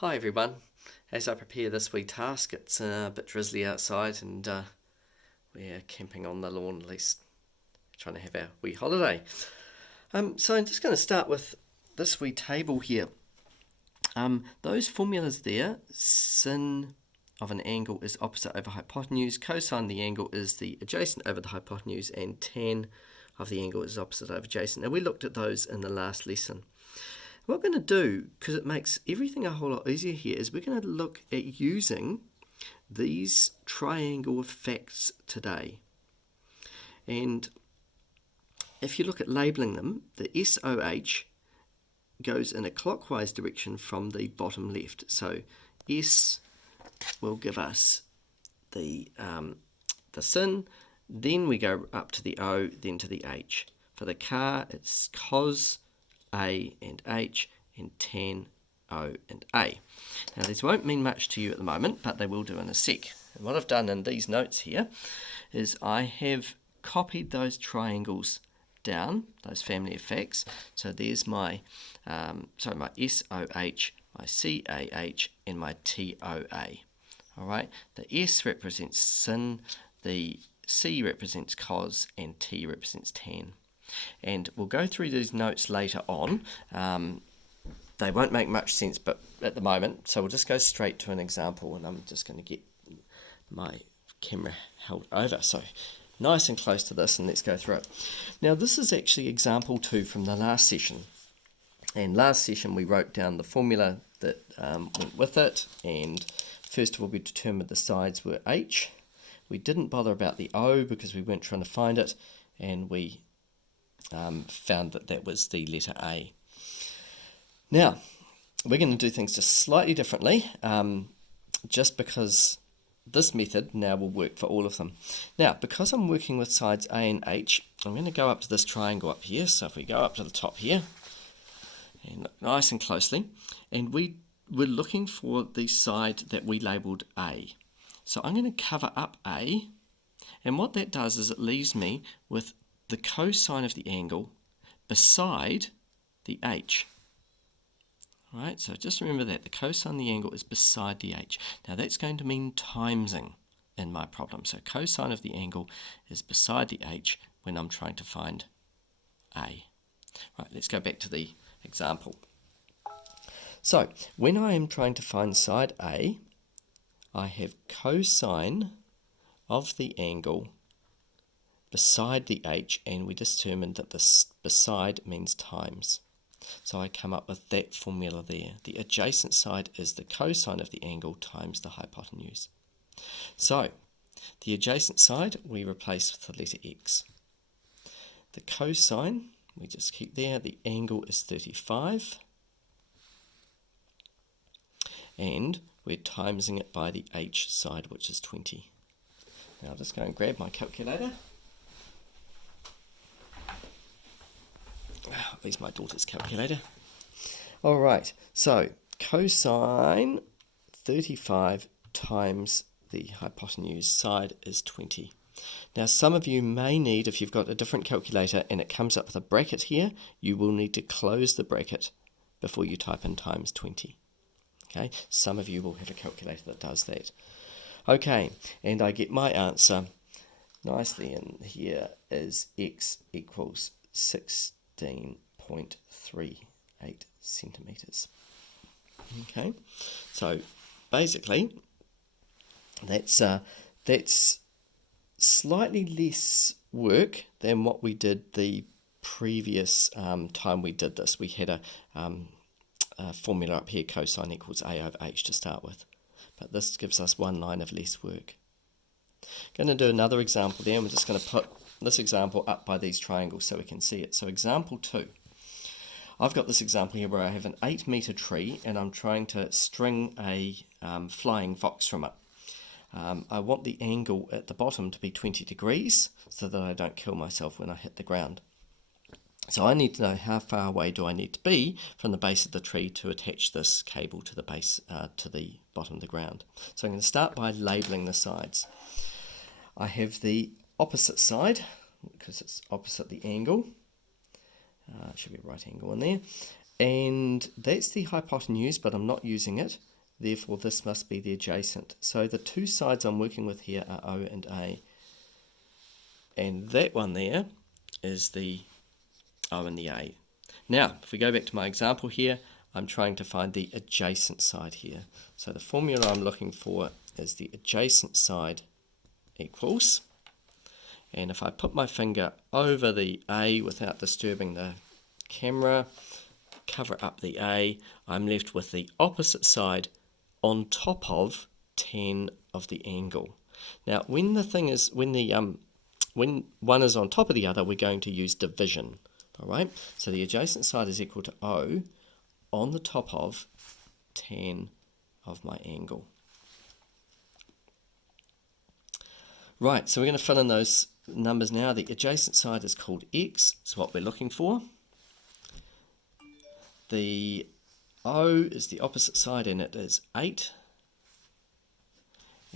Hi everyone. As I prepare this wee task, it's a bit drizzly outside and we're camping on the lawn, at least trying to have our wee holiday. So I'm just going to start with this wee table here. Those formulas there, sin of an angle is opposite over hypotenuse, cosine of the angle is the adjacent over the hypotenuse, and tan of the angle is opposite over adjacent. Now we looked at those in the last lesson. What we're going to do, because it makes everything a whole lot easier here, is we're going to look at using these triangle facts today. And if you look at labelling them, the SOH goes in a clockwise direction from the bottom left. So S will give us the sin, then we go up to the O, then to the H. For the car, it's cos A and H, and tan O and A. Now these won't mean much to you at the moment, but they will do in a sec. And what I've done in these notes here is I have copied those triangles down, those family of facts. So there's my my SOH, my CAH, and my TOA. All right, the S represents sin, the C represents cos, and T represents tan. And we'll go through these notes later on. They won't make much sense but at the moment, so we'll just go straight to an example, and I'm just going to get my camera held over so nice and close to this, and let's go through it. Now this is actually example 2 from the last session, and last session we wrote down the formula that went with it, and first of all we determined the sides were H. We didn't bother about the O because we weren't trying to find it, and we found that that was the letter A. Now, we're going to do things just slightly differently, just because this method now will work for all of them. Now, because I'm working with sides A and H, I'm going to go up to this triangle up here. So if we go up to the top here, and look nice and closely, and we're looking for the side that we labelled A. So I'm going to cover up A, and what that does is it leaves me with the cosine of the angle beside the H. All right, so just remember that the cosine of the angle is beside the H. Now that's going to mean timesing in my problem. So cosine of the angle is beside the H when I'm trying to find A. Right, let's go back to the example. So when I am trying to find side A, I have cosine of the angle beside the H, and we determined that this beside means times. So I come up with that formula there. The adjacent side is the cosine of the angle times the hypotenuse. So the adjacent side we replace with the letter X. The cosine we just keep there. The angle is 35. And we're timesing it by the H side, which is 20. Now I'll just go and grab my calculator. There's my daughter's calculator. All right, so cosine 35 times the hypotenuse side is 20. Now some of you may need, if you've got a different calculator and it comes up with a bracket here, you will need to close the bracket before you type in times 20. Okay, some of you will have a calculator that does that. Okay, and I get my answer nicely in here is X equals 16.38 centimetres. Okay, so basically that's slightly less work than what we did the previous time we did this. We had a formula up here, cosine equals A over H to start with, but this gives us one line of less work. Going to do another example there, and we're just going to put this example up by these triangles so we can see it. So example 2. I've got this example here where I have an 8-metre tree and I'm trying to string a flying fox from it. I want the angle at the bottom to be 20 degrees so that I don't kill myself when I hit the ground. So I need to know how far away do I need to be from the base of the tree to attach this cable to the base, to the bottom of the ground. So I'm going to start by labelling the sides. I have the opposite side, because it's opposite the angle. Should be a right angle in there. And that's the hypotenuse, but I'm not using it. Therefore, this must be the adjacent. So the two sides I'm working with here are O and A. And that one there is the O and the A. Now, if we go back to my example here, I'm trying to find the adjacent side here. So the formula I'm looking for is the adjacent side equals, and if I put my finger over the A without disturbing the camera, cover up the A, I'm left with the opposite side on top of tan of the angle. Now, when one is on top of the other, we're going to use division. All right. So the adjacent side is equal to O on the top of tan of my angle. Right. So we're going to fill in those numbers now. The adjacent side is called X. It's what we're looking for. The O is the opposite side, and it is 8.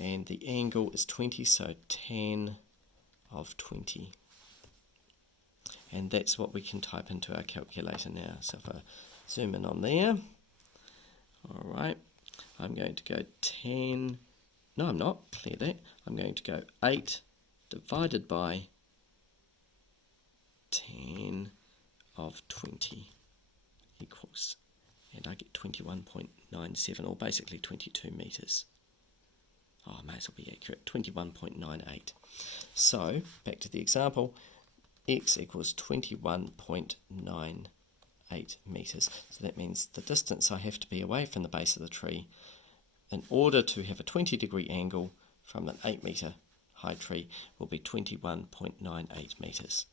And the angle is 20, so tan of 20. And that's what we can type into our calculator now. So if I zoom in on there, all right, I'm going to go 10, no I'm not, clear that, I'm going to go 8 divided by 10 of 20 equals, and I get 21.97, or basically 22 metres. Oh, I may as well be accurate, 21.98. So, back to the example, X equals 21.98 metres. So that means the distance I have to be away from the base of the tree in order to have a 20-degree angle from an 8 metre high tree will be 21.98 metres.